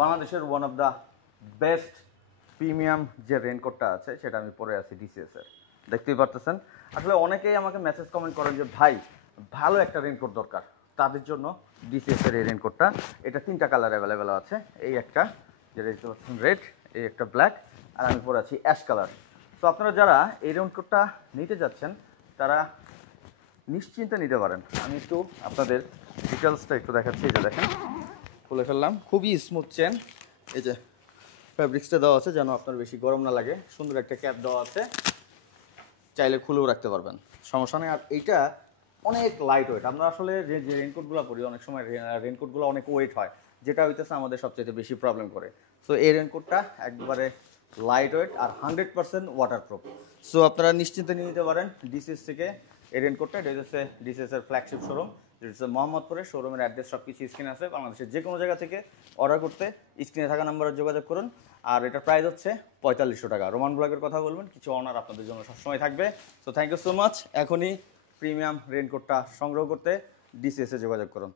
বাংলাদেশের one of the best premium যে রেনকোটটা আছে সেটা আমি পরে আছি ডিসিএস এর। দেখতেই পারতেছেন। আসলে অনেকেই আমাকে মেসেজ কমেন্ট করেন যে ভাই ভালো একটা রেনকোট দরকার, তাদের জন্য ডিসিএস এর এই রেনকোটটা। এটা 3টা কালার অ্যাভেলেবেল আছে। এই একটা যেটা দেখতে পাচ্ছেন রেড, এই একটা ব্ল্যাক, আর আমি পরে আছি অ্যাশ কালার। তো আপনারা যারা এই রেনকোটটা নিতে যাচ্ছেন তারা নিশ্চিন্তে নিতে পারেন। আমি একটু আপনাদের ডিটেলসটা একটু দেখাচ্ছি। এই যে দেখেন, খুলে ফেললাম, খুবই স্মুথ চেন। এই যে ফ্যাব্রিক্সটা দেওয়া আছে যেন আপনার বেশি গরম না লাগে। সুন্দর একটা ক্যাপ দেওয়া আছে, চাইলে খুলেও রাখতে পারবেন, সমস্যা নেই। আর এইটা অনেক লাইট ওয়েট। আমরা আসলে যে রেনকোটগুলো পরি অনেক সময় রেনকোটগুলো অনেক ওয়েট হয়, যেটা হইতেছে আমাদের সবচেয়ে বেশি প্রবলেম করে। সো এই রেনকোটটা একবারে লাইট ওয়েট আর 100% ওয়াটারপ্রুফ। সো আপনারা নিশ্চিন্তে নিয়ে নিতে পারেন ডিসিএস থেকে এই রেনকোটটা। এটা হচ্ছে ডিসিএস এর ফ্ল্যাগশিপ শোরুম, যেটা হচ্ছে মোহাম্মদপুরে। শোরুমের অ্যাড্রেস সব কিছু স্ক্রিনে আছে। বাংলাদেশের যে কোনো জায়গা থেকে অর্ডার করতে স্ক্রিনে থাকা নাম্বারে যোগাযোগ করুন। আর এটার প্রাইস হচ্ছে 4500 টাকা। রোমান ব্লগের কথা বলবেন, কিছু অনার আপনাদের জন্য সবসময় থাকবে। So thank you so much. এখনই প্রিমিয়াম রেনকোটটা সংগ্রহ করতে ডিসিএস এ যোগাযোগ করুন।